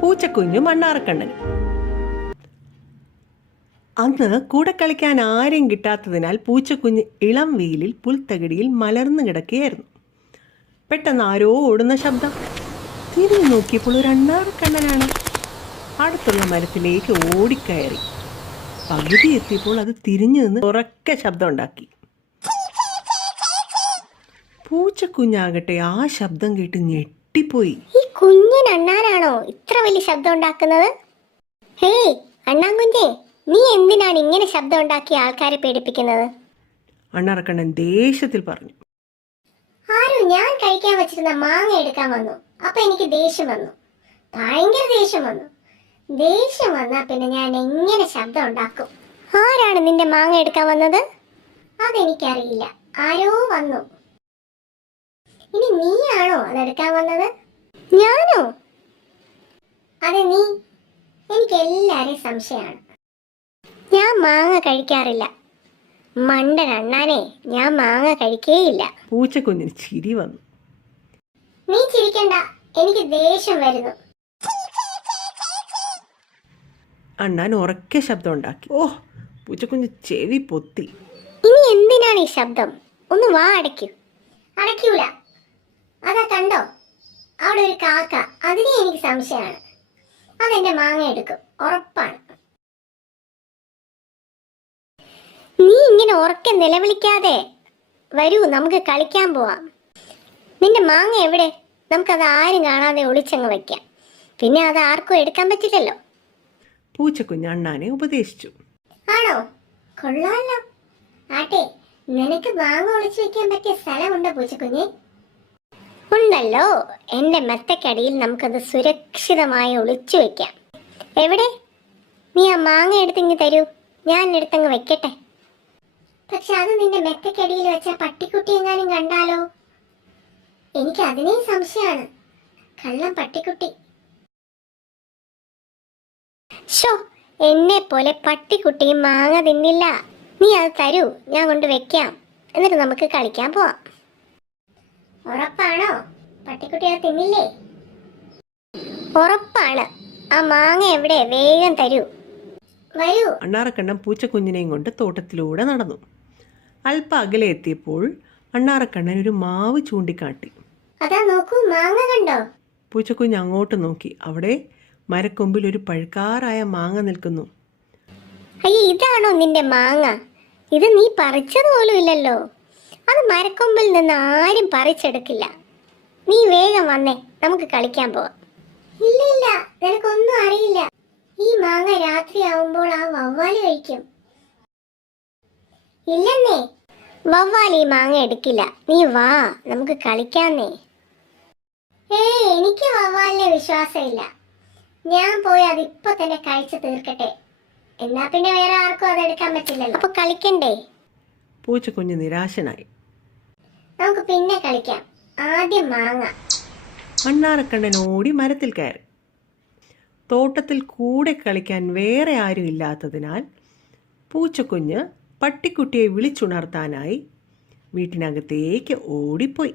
പൂച്ചക്കുഞ്ഞും അണ്ണാറക്കണ്ണനും. അന്ന് കൂടെ കളിക്കാൻ ആരെയും കിട്ടാത്തതിനാൽ പൂച്ചക്കുഞ്ഞ് ഇളം വെയിലിൽ പുൽത്തകിടിയിൽ മലർന്നു കിടക്കുകയായിരുന്നു. പെട്ടെന്ന് ആരോ ഓടുന്ന ശബ്ദം. തിരിഞ്ഞു നോക്കിയപ്പോൾ ഒരു അണ്ണാറക്കണ്ണനാണ്. അടുത്തുള്ള മരത്തിലേക്ക് ഓടിക്കയറി. പകുതി എത്തിയപ്പോൾ അത് തിരിഞ്ഞു നിന്ന് ഉറക്കെ ശബ്ദം ഉണ്ടാക്കി. പൂച്ചക്കുഞ്ഞാകട്ടെ ആ ശബ്ദം കേട്ട് ഞെട്ടിപ്പോയി. ഈ കുഞ്ഞൻ അണ്ണാനാണോ ഇത്ര വലിയ ശബ്ദം ഉണ്ടാക്കുന്നത്? ഹേയ് അണ്ണാൻകുഞ്ഞേ, നീ എന്തിനാണ് ഇങ്ങനെ ശബ്ദം ഉണ്ടാക്കി ആൾക്കാരെ പേടിപ്പിക്കുന്നത്? അണ്ണാറക്കണ്ണൻ ദേഷ്യത്തിൽ പറഞ്ഞു. ആരോ ഞാൻ കഴിക്കാൻ വെച്ചിരുന്ന മാങ്ങ എടുക്കാൻ വന്നു. അപ്പൊ എനിക്ക് ദേഷ്യം വന്നു, ഭയങ്കര ദേഷ്യം വന്നു. ദേഷ്യം വന്നാ പിന്നെ ഞാൻ എങ്ങനെ ശബ്ദം ഉണ്ടാക്കും? ആരാണ് നിന്റെ മാങ്ങ എടുക്കാൻ വന്നത്? അതെനിക്കറിയില്ല, ആരോ വന്നു. ഇനി നീയാണോ അതെടുക്കാൻ വന്നത്? ഞാനോ? അതെ, നീ. എനിക്ക് എല്ലാരെയും സംശയമാണ്. ഞാൻ മാങ്ങ കഴിക്കാറില്ല. മണ്ടൻ അണ്ണാനെ, ഞാൻ മാങ്ങ കഴിക്കേയില്ല. പൂച്ചക്കുഞ്ഞിന് ചിരി വന്നു. നീ ചിരിക്കണ്ട, എനിക്ക് ദേഷ്യം വരുന്നു. അണ്ണാൻ ഉറക്കെ ശബ്ദം ഉണ്ടാക്കി. ഓ, പൂച്ചക്കുഞ്ഞ് ചെവി പൊത്തി. ഇനി എന്തിനാണ് ഈ ശബ്ദം? ഒന്ന് വാ അടയ്ക്കൂ. അടയ്ക്കൂല. അതാ കണ്ടോ, അവിടെ ഒരു കാക്ക. അതിനെ എനിക്ക് സംശയമാണ്. അതെന്റെ മാങ്ങ എടുക്കും, ഉറപ്പാണ്. നീ ഇങ്ങനെ ഉറക്കെ നിലവിളിക്കാതെ വരൂ, നമുക്ക് കളിക്കാൻ പോവാം. നിന്റെ മാങ്ങ എവിടെ? നമുക്കത് ആരും കാണാതെ ഒളിച്ചങ്ങ് വയ്ക്കാം. പിന്നെ അത് ആർക്കും എടുക്കാൻ പറ്റില്ലല്ലോ. പൂച്ചക്കുഞ്ഞ് അണ്ണാനെ ഉപദേശിച്ചു. ആണോ? കൊള്ളാലോ. ആട്ടെ, നിനക്ക് മാങ്ങ ഒളിച്ചു വെക്കാൻ പറ്റിയ സ്ഥലമുണ്ടോ പൂച്ചക്കുഞ്ഞ്? ഉണ്ടല്ലോ, എന്റെ മെത്തക്കടിയിൽ നമുക്കത് സുരക്ഷിതമായി ഒളിച്ചു വെക്കാം. എവിടെ? നീ ആ മാങ്ങ എടുത്തിങ്ങ് തരൂ, ഞാൻ എടുത്തങ്ങ് വെക്കട്ടെ. പക്ഷെ അത് നിന്റെ മെത്തക്കടിയിൽ വെച്ച പട്ടിക്കുട്ടി എങ്ങാനും കണ്ടാലോ? എനിക്ക് അതിനെയും സംശയമാണ്. കള്ളം പട്ടിക്കുട്ടി. ഷോ, എന്നെ പോലെ പട്ടിക്കുട്ടിയും മാങ്ങ തിന്നില്ല. നീ അത് തരൂ, ഞാൻ കൊണ്ട് വെക്കാം. എന്നിട്ട് നമുക്ക് കളിക്കാൻ പോവാം. ഉറപ്പാണോ? പട്ടിക്കുട്ടി അത് തിന്നില്ലേ? ഉറപ്പാണ്. ആ മാങ്ങ എവിടെ? വേഗം തരൂ. വരൂ. അണ്ണാറക്കണ്ണൻ പൂച്ചക്കുഞ്ഞിനെയും കൊണ്ട് തോട്ടത്തിലൂടെ നടന്നു. അല്പ അകലെ എത്തിയപ്പോൾ അണ്ണാറക്കണ്ണൻ ഒരു മാവ് ചൂണ്ടിക്കാട്ടി. അതാ നോക്കൂ, മാങ്ങ കണ്ടോ? പൂച്ചക്കുഞ്ഞ് അങ്ങോട്ട് നോക്കി. അവിടെ മരക്കൊമ്പിൽ ഒരു പഴുക്കാറായ മാങ്ങ നിൽക്കുന്നു. അയ്യ, ഇതാണോ നിന്റെ മാങ്ങ? ഇത് നീ പറിച്ചത് പോലും ഇല്ലല്ലോ. അത് മരക്കൊമ്പിൽ നിന്ന് ആരും പറിച്ചെടുക്കില്ല. നീ വേഗം വന്നേ, നമുക്ക് കളിക്കാൻ പോവാം. ഇല്ല ഇല്ല, നിനക്കൊന്നും അറിയില്ല. ഈ മാങ്ങ രാത്രിയാവുമ്പോൾ ആ വവ്വാല് കഴിക്കും. ഇല്ലെന്നേ, വവ്വാൽ ഈ മാങ്ങ എടുക്കില്ല. നീ വാ, നമുക്ക് കളിക്കാന്നേ. എനിക്ക് വവ്വാലിനെ വിശ്വാസമില്ല. ഞാൻ പോയി അതിപ്പോ തന്നെ കഴിച്ചു തീർക്കട്ടെ. എന്നാ പിന്നെ വേറെ ആർക്കും അതെടുക്കാൻ പറ്റില്ലല്ലോ. അപ്പൊ കളിക്കണ്ടേ? പൂച്ചക്കുഞ്ഞ് നിരാശനായി. നമുക്ക് പിന്നെ കളിക്കാം, ആദ്യം മാങ്ങ. അണ്ണാറക്കണ്ണൻ ഓടി മരത്തിൽ കയറി. തോട്ടത്തിൽ കൂടെ കളിക്കാൻ വേറെ ആരും ഇല്ലാത്തതിനാൽ പൂച്ചക്കുഞ്ഞ് പട്ടിക്കുട്ടിയെ വിളിച്ചുണർത്താനായി വീട്ടിനകത്തേക്ക് ഓടിപ്പോയി.